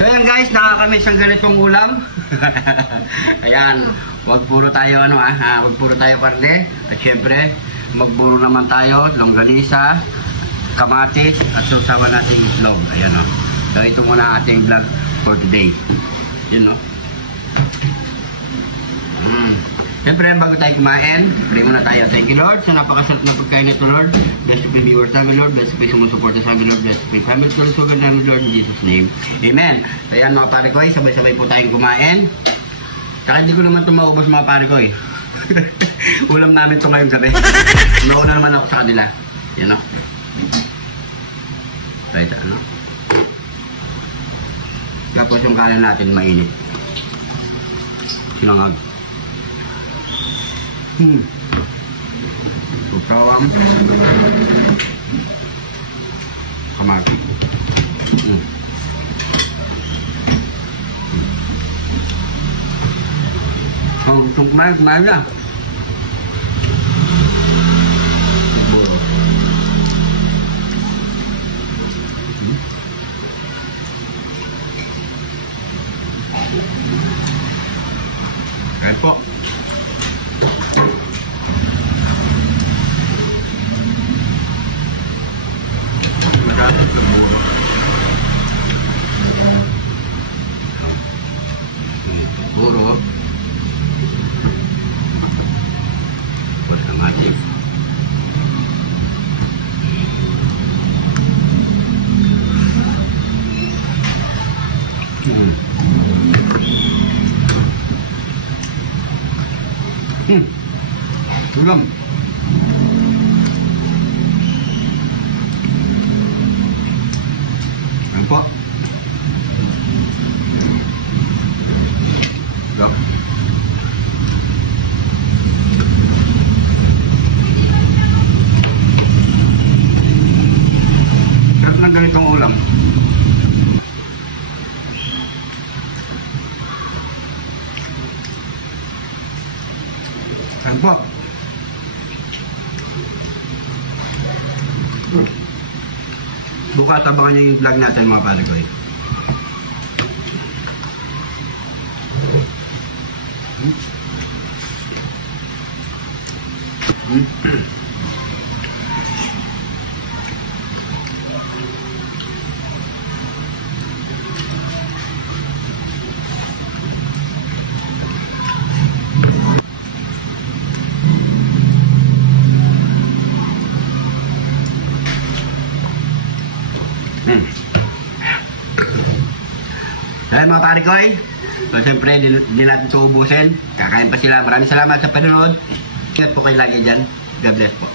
So yan guys, nakakamiss ang ganitong ulam. Ayan, wag puro tayo wag puro tayo karne. At syempre, magburo naman tayo, longganisa, kamatis, at susawa natin itlog. Ayan o. So ito muna ang ating vlog for today. Yun o. Siyempre, bago tayo kumain, pray muna tayo. Thank you, Lord, sa napakasarap na pagkain nito, Lord. Bless the viewers namin, Lord. Bless the sumusuporta sa amin, Lord. Bless the family solusugan namin, Lord, in Jesus' name. Amen. So yan, mga pare ko, sabay-sabay po tayong kumain. Saka hindi ko naman ito maubos, mga pare ko. Ulam namin ito ngayong gabi. Nauna naman ako sa kanila. Yan o. So ito, Tapos yung kalan natin mainit. Sinangag. Tutawang kamati. Kung kumain na. Kaya po. Puro tapos kamati. Ulam. Ayan po. Sarap. Sarap na ganitong ulam. Ayan po. Bukas abangan nyo yung vlog natin, mga pare ko. Dahil mga pare ko, so siyempre di natin ito ubusin. Kakain pa sila. Maraming salamat sa panonood. Ingat po kayo lagi dyan. God bless po.